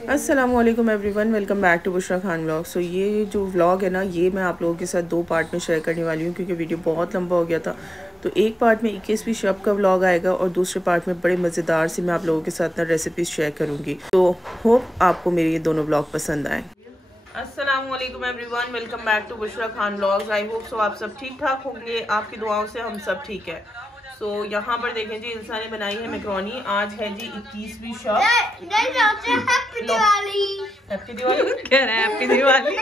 अस्सलामुअलैकुम everyone, welcome back to Bushra Khan vlog. So ये जो व्लॉग है ना, ये मैं आप लोगों के साथ दो पार्ट में शेयर करने वाली हूँ क्योंकि वीडियो बहुत लंबा हो गया था। तो एक पार्ट में 21वीं शब का व्लॉग आएगा और दूसरे पार्ट में बड़े मज़ेदार से मैं आप लोगों के साथ ना रेसिपीज़ शेयर करूँगी। तो होप आपको मेरे ये दोनों व्लॉग पसंद आए। अस्सलामुअलैकुम everyone, welcome back to Bushra Khan vlogs. I hope so आप सब ठीक ठाक होंगे, आपकी दुआओं से हम सब ठीक है। सो यहाँ पर देखें जी, इंसान ने बनाई है मैक्रोनी। आज है जी 21वीं शब। हैप्पी दिवाली कह रहे हैं, हैप्पी दिवाली।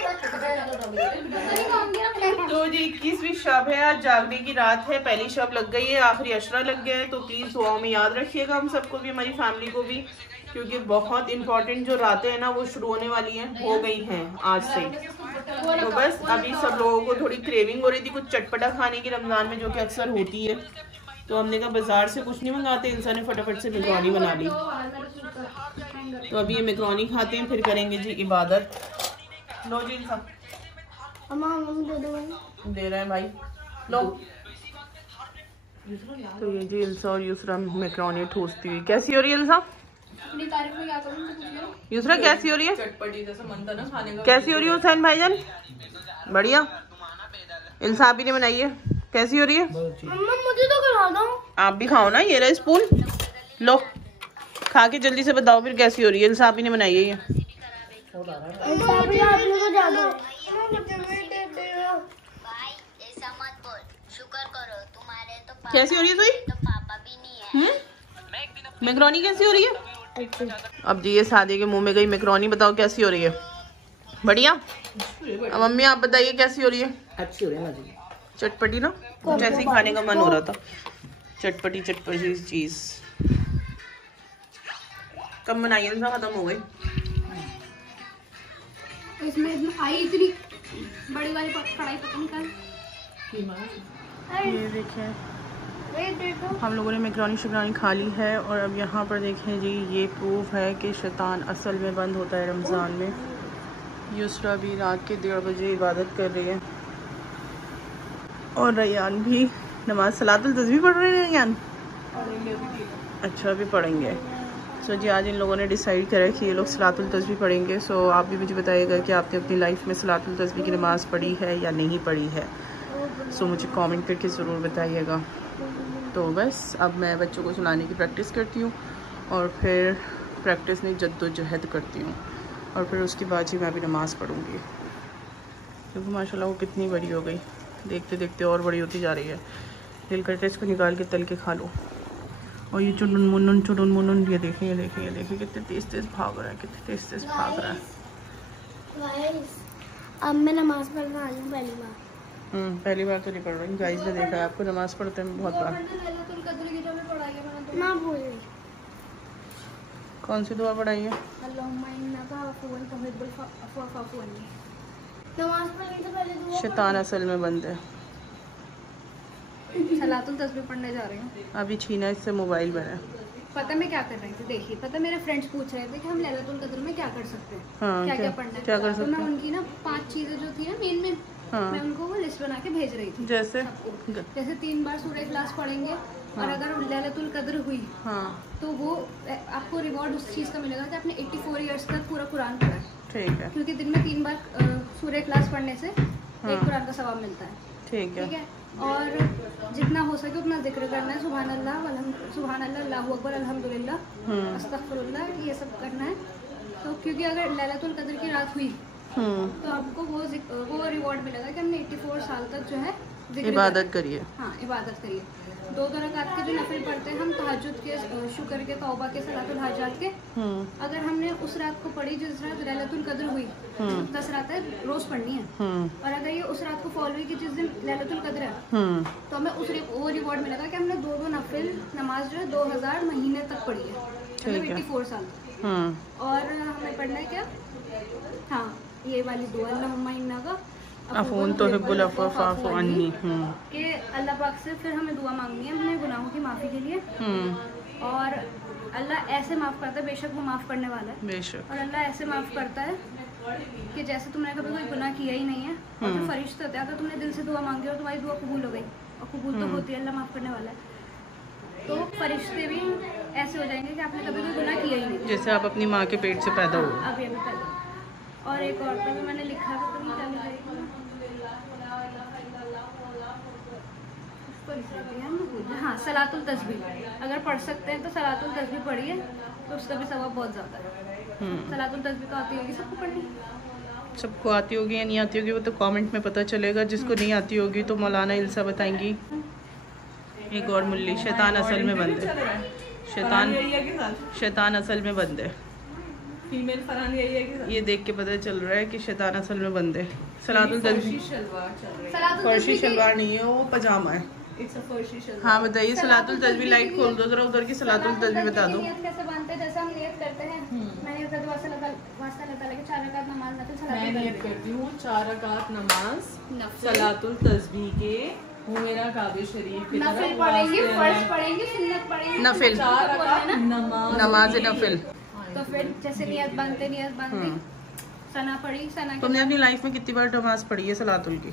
तो जी 21वीं शब है, आज जागने की रात है। पहली शब लग गई है, आखिरी अशरा लग गया है। तो प्लीज़ दुआओं में याद रखिएगा हम सबको भी, हमारी फैमिली को भी, क्योंकि बहुत इंपॉर्टेंट जो रातें हैं ना वो शुरू होने वाली हैं, हो गई हैं आज से। तो बस अभी सब लोगों को थोड़ी क्रेविंग हो रही थी कुछ चटपटा खाने की रमज़ान में, जो कि अक्सर होती है। तो हमने कहा बाजार से कुछ नहीं मंगाते, इंसान ने फटाफट से मैक्रोनी बना ली। तो अभी ये मैक्रोनी खाते हैं, फिर करेंगे जी इबादत। लो जी इंसान दे रहे हैं भाई, लो। तो ये जी इल्सा और यूसरा मैक्रोनी ठूसती हुई। कैसी हो रही है इल्सा? यूसरा कैसी हो रही है? चटपटी जैसा मन था ना खाने का। कैसी हो रही है हुसैन भाईजान? बढ़िया। इल्सा आप ही ने बनाई है, कैसी हो रही है? मुझे तो खिला दो। आप भी खाओ ना, ये रहा स्पून, लो खा के जल्दी से बताओ फिर कैसी हो रही है। इल्सा आप ही ने बनाई है ये। कैसी हो रही है सोई? मैक्रोनी कैसी हो रही है? अब जी ये सादे के मुंह में गई मैक्रोनी, बताओ कैसी हो रही है? बढ़िया। अब मम्मी आप बताइए कैसी हो रही है? अच्छी हो रही है, चटपटी ना, कुछ ऐसे ही खाने का मन हो रहा था, चटपटी चटपटी चीज। कब बनाई है, खत्म हो गई। इसमें आई इतनी बड़ी वाली कढ़ाई पता नहीं कल। ये देखें, हम लोगों ने मैक्रोनी शक्रोनी खा ली है। और अब यहाँ पर देखें जी, ये प्रूफ है कि शैतान असल में बंद होता है रमज़ान में। यूसरा भी रात के 1:30 बजे इबादत कर रही है और रैयान भी नमाज सलातुल तस्बीह पढ़ रहे हैं। रैयान अच्छा भी पढ़ेंगे। सो जी आज इन लोगों ने डिसाइड करा है कि ये लोग सलातुल तस्बीह पढ़ेंगे। सो आप भी मुझे बताइएगा कि आपने अपनी लाइफ में सलातुल तस्बीह की नमाज़ पढ़ी है या नहीं पढ़ी है। सो मुझे कमेंट करके ज़रूर बताइएगा। तो बस अब मैं बच्चों को सुनाने की प्रैक्टिस करती हूँ और फिर प्रैक्टिस नहीं जद्दोजहद करती हूँ, और फिर उसके बाद ही मैं भी नमाज़ पढ़ूँगी। क्योंकि माशाल्लाह वो कितनी बड़ी हो गई, देखते देखते और बड़ी होती जा रही है। दिल करते इसको निकाल के तल के खा लो। और ये चुनुन मुनुन, ये देखें, ये देखें, ये देखें कितने तेज़ तेज़ भाग रहा है, कितने तेज़ तेज़ भाग रहा है। अब मैं नमाज पढ़ने आई हूँ पहली बार। पहली बार तो नहीं पढ़ रही गाइस, ने देखा है आपको नमाज पढ़ते हैं बहुत बार। ना भूल गई। कौन सी दुआ पढ़ाई है? शैतान असल में बंद है। सलातुल तस्बीह पढ़ने जा रही हूँ। अभी छीना इससे मोबाइल बना। पता मैं क्या कर रही थी, देखिए पता मेरे फ्रेंड्स पूछ रहे थे कि हम लैलतुल कद्र में क्या कर सकते हैं। हाँ, क्या पढ़ना है, क्या कर सकते हैं? तो मैं उनकी ना 5 चीजें जो थी ना मेन हाँ। मैं उनको वो लिस्ट बना के भेज रही थी। जैसे 3 बार सूरह इखलास पढ़ेंगे। हाँ। और अगर लैलतुल कद्र हुई, हाँ, तो वो आपको रिवॉर्ड उस चीज़ का मिलेगा कि आपने 84 ईयर्स तक पूरा कुरान पढ़ा है। ठीक है, क्योंकि दिन में 3 बार सूरह इखलास पढ़ने से एक कुरान का सवाब मिलता है। ठीक है। और जितना हो सके उतना जिक्र करना है, सुभान अल्लाह, अल्लाहु अकबर, अल्हम्दुलिल्लाह, अस्तगफिरुल्लाह, ये सब करना है। तो क्योंकि अगर लैलतुल कद्र की रात हुई तो आपको वो रिवॉर्ड मिलेगा कि हमने 84 साल तक जो है इबादत करिए। हाँ, इबादत करिए। 2 रकात के जो नफिल पढ़ते हैं हम, तहज्जुद के, शुक्र के, तौबा के, सलातुल हाजात के, अगर हमने उस रात को पढ़ी जिस रात लैलतुल कद्र हुई, 10 रातें रोज पढ़नी है। और अगर ये उस रात को फॉलो हुई कि जिस दिन लैलतुल कद्र है, तो हमें वो रिवॉर्ड मिलेगा कि हमने 2 नफिल नमाज जो है 2000 महीने तक पढ़ी है, मतलब 84 साल। और हमें पढ़ना है क्या, हाँ, ये वाली दुआ, अल्लाहुम्मा इन्नका अफ़ून तुहिब्बुल अफ़्व फ़अफ़ु अन्नी, कि अल्लाह पाक से फिर हमें दुआ मांगनी है अपने गुनाहों की माफ़ी के लिए। और अल्लाह ऐसे माफ़ करता है, बेशक वो माफ़ करने वाला है, बेशक। और अल्लाह ऐसे माफ़ करता है कि जैसे तुमने कभी कोई गुनाह किया ही नहीं है। और जो फरिश्ते होते हैं, अगर तुमने दिल से दुआ मांगी और तुम्हारी दुआ कबूल हो गई, और कबूल तो होती है, अल्लाह माफ़ करने वाला है, तो फरिश्ते भी ऐसे हो जाएंगे कि आपने कभी भी गुनाह किया ही नहीं, जैसे आप अपनी माँ के पेट से पैदा हो। अब ये भी पैदा। और एक और तो मैंने लिखा है तो नहीं हाँ, सलातुल तस्बीह अगर पढ़ सकते हैं तो सलातुल तस्बीह पढ़िए, तो उसका भी सवाब बहुत ज़्यादा है। सलातुल तस्बीह तो आती होगी सबको पढ़नी, सबको आती होगी या नहीं आती होगी वो तो कमेंट में पता चलेगा। जिसको नहीं आती होगी तो मौलाना इल्सा बताएंगी। एक और मुल्ली, शैतान असल में बंद है। शैतान असल में बंद है। फीमेल फरहान यही है कि ये देख के पता चल रहा है कि शैतान असल में बंद है। सलातुल तस्बीह फर्शी शलवार नहीं है, वो पजामा है। हाँ बताइए, सलातुल तस्बीह लाइट खोल दो जरा, उधर की सलातुल तस्बीह बता दो। कैसे बांधते हैं? जैसे हम नियत करते हैं, मैंने नियत करती हूँ 4 रकात नमाज मैं नियत करती हूँ 4 रकात नमाज सलातुल तस्बीह के, वो मेरा काबे शरीफ की नफिल पढ़ेंगे, फर्ज पढ़ेंगे, सुन्नत पढ़ेंगे, नफिल 4 रकात नमाज नफिल। तो फिर जैसे नियत बांधते सना पढ़ी। सना तुमने अपनी लाइफ में कितनी बार नमाज पढ़ी है सलातुल की?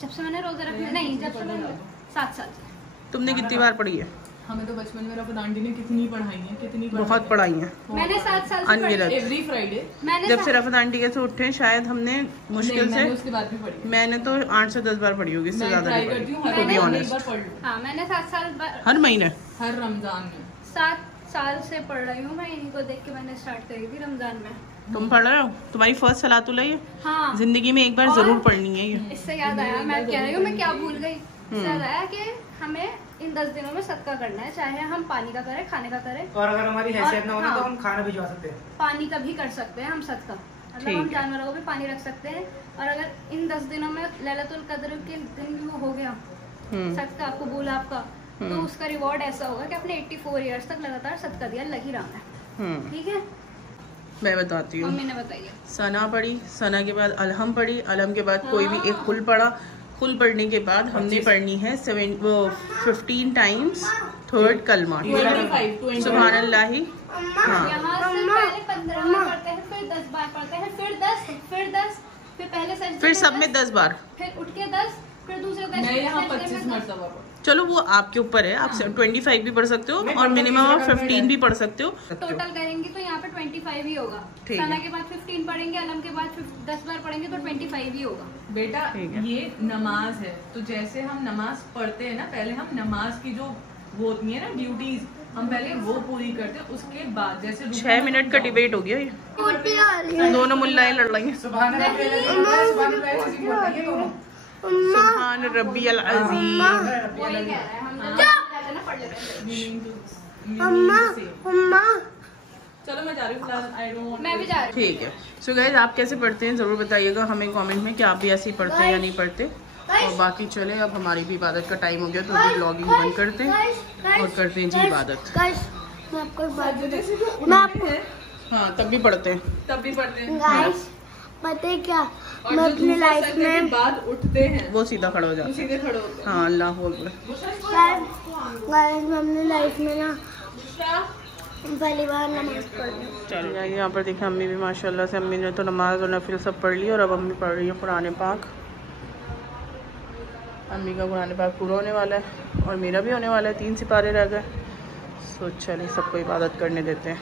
जब से मैंने रोजा रखा नहीं, जब से मैंने 7 साल। तुमने कितनी बार पढ़ी है? हमें तो बचपन में रफ़त आंटी ने कितनी पढ़ाई है, कितनी बहुत पढ़ाई है। मैंने 7 साल से अनगिनत एवरी फ्राइडे। जब से रफ़त आंटी के से उठे शायद हमने मुश्किल से, उसके बाद भी पढ़ी। मैंने तो 8 से 10 बार पढ़ी होगी, इससे ज्यादा नहीं पढ़ी। हाँ, मैंने 7 साल हर महीने, हर रमजान में 7 साल से पढ़ रही हूँ मैं। इन्हीं को देख के मैंने स्टार्ट करी थी रमजान में। तुम पढ़ रहे हो? तुम्हारी फर्स्ट सलातुल है ये? हाँ, जिंदगी में एक बार जरूर पढ़नी है ये। इससे याद आया, मैं कह रही हूँ मैं क्या भूल गई। इससे याद आया कि हमें इन 10 दिनों में सदका करना है, चाहे हम पानी का करें, खाने का करें, और अगर हमारी हैसियत ना हो तो हम खाना भिजवा सकते हैं। पानी का भी कर सकते हैं हम सदका, मतलब हम जानवरों को भी पानी रख सकते हैं। और अगर इन 10 दिनों में लैलतुल कद्र के दिन भी वो हो गया सदका कबूल आपका, तो उसका रिवॉर्ड ऐसा होगा कि आपने 84 ईयर्स तक लगातार सदका दिया, लगी रहा है। ठीक है, मैं बताती हूँ। मम्मी ने बताइए। सना पढ़ी, सना के बाद अलहम पढ़ी, अलहम के बाद कोई भी एक कुल पढ़ा। कुल पढ़ने के बाद हमने पढ़नी है 15 टाइम्स थर्ड कलमा, सुभान अल्लाह। हाँ, यहाँ से पहले 15 बार पढ़ते हैं, फिर 10 बार पढ़ते हैं, फिर 10, फिर 10, फिर पहले सजदे, फिर सब में 10 बार, फिर उठ के 10, फिर दूसरे 10। मैं यहाँ 25 मरतबा पढ़ी। चलो वो आपके ऊपर है, आप 25 भी पढ़ सकते हो और मिनिमम आप 15 भी पढ़ सकते हो। टोटल करेंगे तो यहाँ पे 25 ही होगा। सना के बाद 15 पढ़ेंगे, अलम के बाद 10 बार पढ़ेंगे तो 25 ही होगा। बेटा ये नमाज है, तो जैसे हम नमाज पढ़ते हैं ना, पहले हम नमाज की जो वो होती है ना ड्यूटीज, हम पहले वो पूरी करते हैं। उसके बाद जैसे 6 मिनट का डिबेट हो गया ये, दोनों मुल्लाएं लड़ रही हैं। सुभान रब्बियल अज़ीम। चलो मैं जा रही हूँ, मैं भी जा रही हूँ। ठीक है। सो गाइस, आप कैसे पढ़ते हैं ज़रूर बताइएगा हमें कमेंट में कि आप भी ऐसे ही पढ़ते हैं या नहीं पढ़ते। और बाकी चले, अब हमारी भी इबादत का टाइम हो गया, तो अभी ब्लॉगिंग बंद करते हैं और करते हैं जी इबादत। हाँ, तब भी पढ़ते हैं। पता है क्या, मैं अपनी लाइफ में बाद उठते हैं, वो सीधा खड़ा हो जाता है, सीधे खड़े होते हैं। हाँ, अल्लाह अकबर। मैं अपनी लाइफ में ना पहली बार नमाज पढ़ी। चलो यहाँ पर देखिए, अम्मी भी माशाल्लाह से, अम्मी ने तो नमाज और नफिल सब पढ़ ली और अब अम्मी पढ़ रही है कुरान पाक। अम्मी का कुरान पाक पूरा होने वाला है और मेरा भी होने वाला है, 3 सिपारे रह गए। सो चलिए सबको इबादत करने देते हैं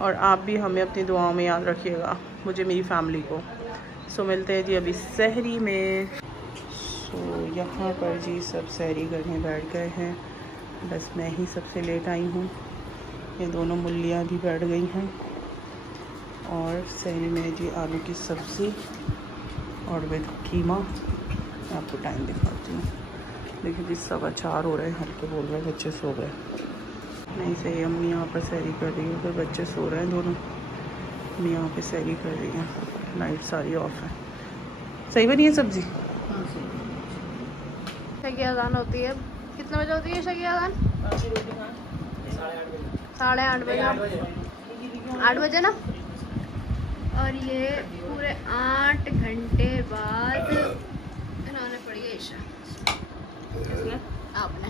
और आप भी हमें अपनी दुआओं में याद रखिएगा, मुझे, मेरी फैमिली को। सो मिलते हैं जी अभी सहरी में। सो यहाँ पर जी सब सहरी करने बैठ गए हैं, बस मैं ही सबसे लेट आई हूँ। ये दोनों मुल्लियाँ भी बैठ गई हैं और सहरी में जी आलू की सब्ज़ी और विद कीमा। मैं आपको टाइम दिखाती हूँ। देखिए जी, 4:15 हो रहे हैं, हल्के बोल रहे हैं, बच्चे सो गए। नहीं सही, अम्मी यहाँ पर सहरी कर रही है, फिर बच्चे सो रहे हैं दोनों। अम्मी यहाँ पे सहरी कर रही हैं, लाइट सारी ऑफ है। सही बनी है सब्ज़ी? शगी अज़ान होती है, कितने बजे होती है शगी अज़ान? 8:30 बजे। 8 बजे ना। और ये पूरे 8 घंटे बाद इन्होंने पढ़ी है ईशा। आपने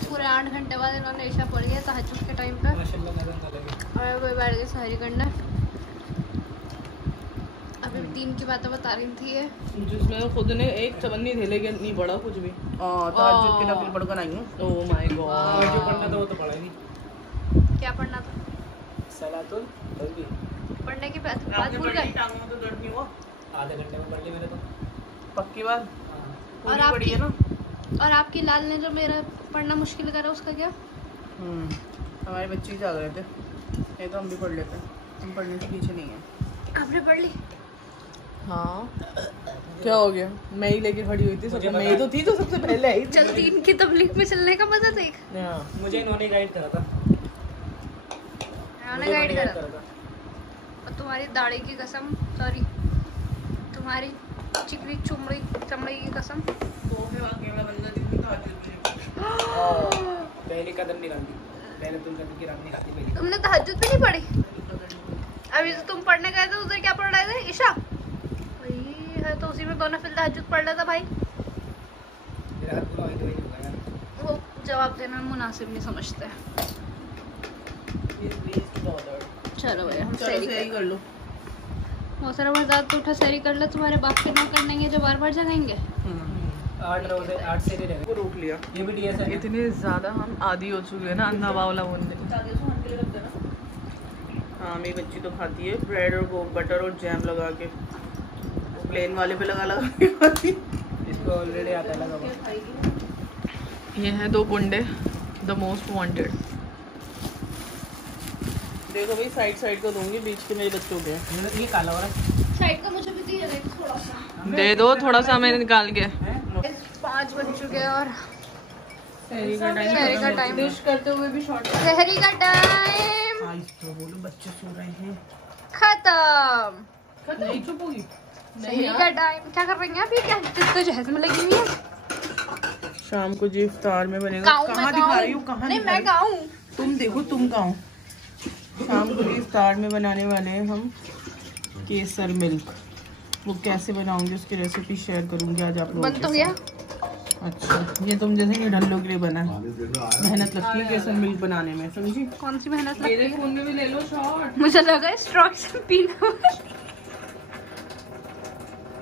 पूरे 8 घंटे बाद इन्होंने ईशा पढ़ी है तहज्जुद के टाइम पे। और कोई बैठ गई सहरी करने। अभी दीन की बातें बता रही थी ये, जिसमें खुद ने एक चवन्नी थे लेकिन नहीं पढ़ा कुछ भी। तहज्जुद की नफिल पढ़कर आई हूँ। ओह माय गॉड, जो पढ़ना था वो तो पढ़ा ही नहीं। क्या पढ़ना था? सलातुल तस्बीह। पढ़ने के बाद भूल गए। टांगों में तो दर्द नहीं हुआ? आधे घंटे में पढ़ ली मैंने तो। पक्की बात? और पूरी पढ़ी है ना? और आपकी लाल ने जो मेरा पढ़ना मुश्किल करा उसका क्या? हमारे बच्चे ही जाग रहे थे, ये तो हम भी पढ़ लेते हैं, हम पढ़ने से पीछे नहीं है। आपने पढ़ ली? हाँ, क्या हो गया? मैं ही लेके खड़ी हुई थी, सबसे मैं ही तो थी जो सबसे पहले आई। चल दीन की तबलीग में चलने का मजा देख। मुझे इन्होंने गाइड करा था। मैंने गाइड करा था। और तुम्हारी दाढ़ी की कसम, सॉरी तुम्हारी चिकनी चमड़ी की कसम। वो है वाकई में बंदा जिसमें तहज्जुद भी नहीं। पहली कदम नहीं रखती, पहले तुम कदम की रात नहीं खाती पहली। तुमने तहज्जुद भी नहीं पढ़ी? अभी तो तुम पढ़ने गए थे, उधर क्या पढ़ रहे थे? ईशा वही है, तो उसी में दोनों फिर तहज्जुद पढ़ रहा था भाई। रात पूरा वही तो वही होगा यार। वो जवाब देना मुनासिब नहीं समझते। चलो भाई हम सैरी कर लो। मौसरा बरसात तो उठा सैरी कर ले, तुम्हारे बाप के नौकर नहीं है जो बार बार जगाएंगे। 8 रोजे 8 से रहे वो रोक लिया। ये भी डीएस है। इतने ज्यादा हम आदी हो चुके हैं ना अंधा बावला बोलने। हाँ मेरी बच्ची तो खाती है ब्रेड और वो बटर और जैम लगा के, प्लेन वाले पे लगा के खाती। इसको ऑलरेडी आता है लगा हुआ। ये हैं 2 गुंडे, द मोस्ट वांटेड। देखो भाई साइड को दूंगी, बीच के मेरे बच्चों के। ये काला हो रहा है। साइड का मुझे भी दिया थोड़ा सा दे दो, थोड़ा सा मैंने निकाल के। 5 बज चुके हैं और सहरी का टाइम डिश करते हुए भी शॉर्ट। सहरी का टाइम आज तो बोलो बच्चे सो रहे हैं। खत्म। नहीं चुप होगी। सहरी का टाइम क्या कर रही हैं आप? ये क्या जितना जहज में लगी हुई है? शाम को जी इफ्तार में बनेगा। कहाँ दिखा रही हूँ? कहाँ? नहीं मैं गाऊं। तुम देखो, तुम गाओ। शाम को इफ्तार में बनाने वाले हैं हम केसर मिल्क। वो कैसे बनाऊंगी उसकी रेसिपी शेयर करूंगी आज आप लोगों बन तो गया। अच्छा, ये तुम जैसे ये ढल्लों के लिए बना है, मेहनत लगती है केसर मिल्क बनाने में, समझी? कौन सी मेहनत लगती है? फोन में भी ले लो शॉट। मुझे लगा स्ट्रॉक से पीना।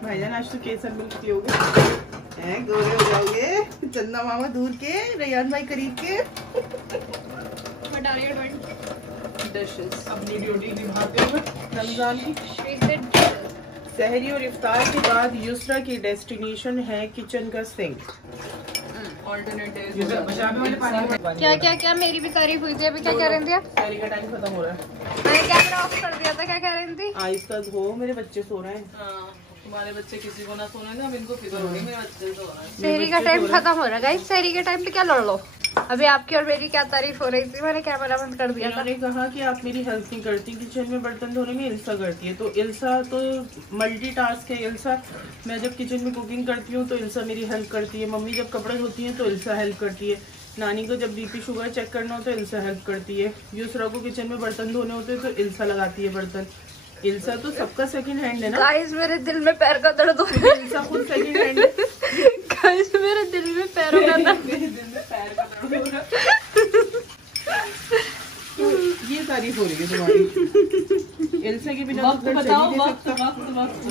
भाईजान आज तो केसर मिल्क पियोगे, गोरे हो जाओगे। चंदा मामा दूर के, रेयान भाई करीब के। डिशेस अपनी ड्यूटी निभाते हुए रमजान की। सहरी और इफ्तार के बाद युसरा की डेस्टिनेशन है किचन का सिंक। क्या क्या क्या मेरी भी तारीफ हुई थी। अभी क्या कह रही थी? सहरी का टाइम खत्म हो रहा है। मैंने कैमरा ऑफ कर दिया था। क्या कह रही थी? आहिस्ता हो, मेरे बच्चे सो रहे हैं। तुम्हारे बच्चे किसी को ना सोने ना, अब इनको फिक्र होगी मेरे बच्चे सो रहे हैं। सहरी का टाइम खत्म हो रहा है। सहरी के टाइम पे क्या लड़ लो? अभी आपकी और मेरी क्या तारीफ हो रही थी? मैंने कैमरा बंद कर दिया था। मैंने कहा कि आप मेरी हेल्प नहीं करती किचन में, बर्तन धोने में इल्सा करती है। तो इल्सा तो मल्टीटास्क है। इल्सा, मैं जब किचन में कुकिंग करती हूँ तो इल्सा मेरी हेल्प करती है। मम्मी जब कपड़े धोती हैं तो इल्सा हेल्प करती है। नानी को जब बीपी शुगर चेक करना होता है इल्सा हेल्प करती है। यूसरा को किचन में बर्तन धोने होते हैं तो इल्सा लगाती है बर्तन। इल्सा तो सबका सेकंड हैंड है ना। गाइस मेरे दिल में पैर का दर्द हो रहा है। इल्सा खुद सेकंड हैंड है। गाइस मेरे दिल में पैरों का दर्द। मेरे दिल में पैर का दर्द हो रहा है। तो ये तारीफ हो रही है तुम्हारी। इल्सा के बिना वक्त बताओ,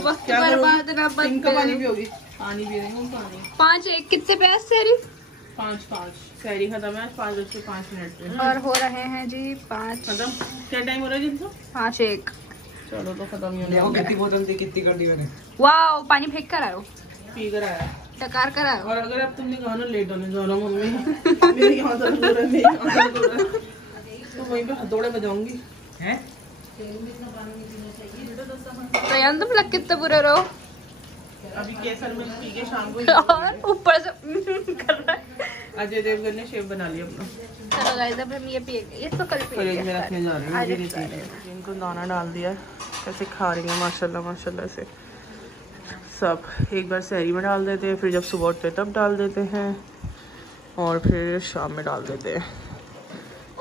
वक्त क्या बर्बाद ना सिंक का पानी पियोगी? पानी पी रही हूँ। पानी 5-1 कितने पे सहरी? 5-5 सहरी खत्म है। 5:05 पे और हो रहे हैं जी 5 खत्म। क्या टाइम हो रहा है जिनको? 5-1। चलो तो खत्म ही देखो होने कितनी बोतल थी, कितनी कर दी मैंने। वाओ, पानी फेंक कर आयो, पी कर आया। टकार कर आयो। और अगर अब तुमने कहा ना लेट होने जा रहा हूँ मम्मी, मेरे यहाँ दर्द हो रहा है, मेरे यहाँ दर्द हो रहा है, तो वहीं पे हथौड़े बजाऊंगी। हैं? तो यार तुम लग कितने बुरे रहो। अभी केसर मिल्क पी के शाम को और ऊपर से कर रहा है। अजय देवगन ने शेप बना लिया अपना। चलो गाइस अब हम ये पिएंगे। ये तो कल फ्रिज में रखने जा रही पिएंगे। हूँ। इनको दाना डाल दिया है, कैसे खा रही हैं माशाल्लाह माशाल्लाह से सब। एक बार सहरी में डाल देते हैं, फिर जब सुबह उठते तब डाल देते हैं, और फिर शाम में डाल देते हैं।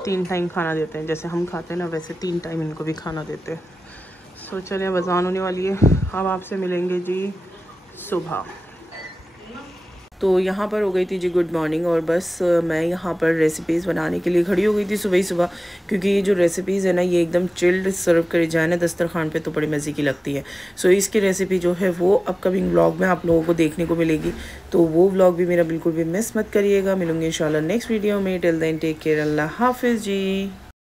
3 टाइम खाना देते हैं, जैसे हम खाते हैं ना वैसे 3 टाइम इनको भी खाना देते हैं। सो चलिए अब अज़ान होने वाली है, अब आपसे मिलेंगे जी सुबह। तो यहाँ पर हो गई थी जी गुड मॉर्निंग, और बस मैं यहाँ पर रेसिपीज़ बनाने के लिए खड़ी हो गई थी सुबह ही सुबह, क्योंकि ये जो रेसिपीज़ है ना ये एकदम चिल्ड सर्व करी जाए ना दस्तरखान पे तो बड़ी मज़े की लगती है। सो इसकी रेसिपी जो है वो अपकमिंग व्लॉग में आप लोगों को देखने को मिलेगी, तो वो व्लॉग भी मेरा बिल्कुल भी मिस मत करिएगा। मिलूंगी इंशाल्लाह नेक्स्ट वीडियो में। टिल देन टेक केयर, अल्लाह हाफिज़ जी।